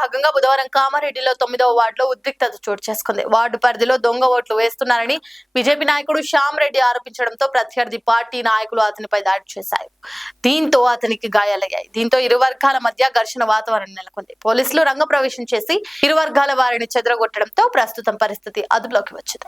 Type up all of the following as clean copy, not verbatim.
భాగంగా బుధవారం కామారెడ్డిలో 9వ వార్డులో ఉద్రిక్తత చోటు చేసుకుంది. వార్డు పరిధిలో దొంగ ఓట్లు వేస్తున్నారని బీజేపీ నాయకుడు శ్యామ్ రెడ్డి ఆరోపించడంతో ప్రత్యర్థి పార్టీ నాయకులు అతనిపై దాడి చేశారు. దీంతో అతనికి గాయాలయ్యాయి. దీంతో ఇరు వర్గాల మధ్య ఘర్షణ వాతావరణం నెలకొంది. పోలీసులు రంగప్రవేశం చేసి ఇరు వర్గాల వారిని చెదరగొట్టడంతో ప్రస్తుతం పరిస్థితి అదుపులోకి వచ్చింది.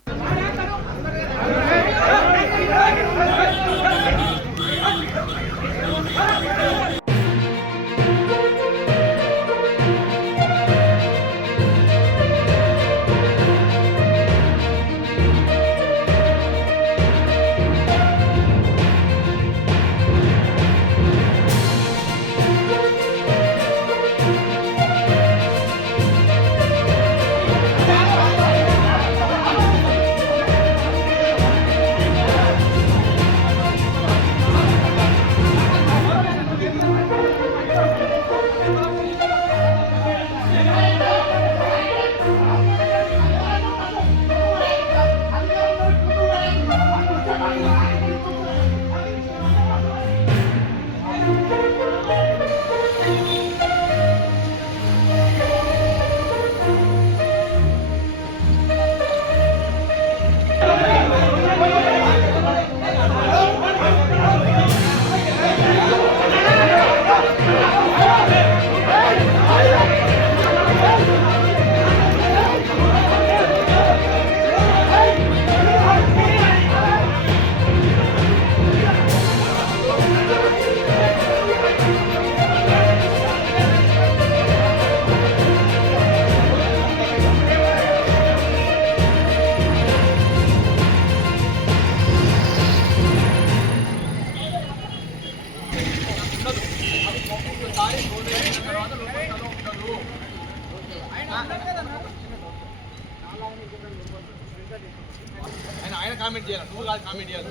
ఆయన కామెంట్ చేయాలి, నువ్వు కాదు కామెంట్ చేయాలి.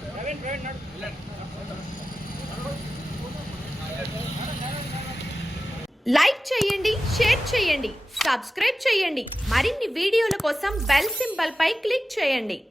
లైక్ చేయండి, షేర్ చేయండి, సబ్స్క్రైబ్ చేయండి. మరిన్ని వీడియోల కోసం బెల్ సింబల్ పై క్లిక్ చేయండి.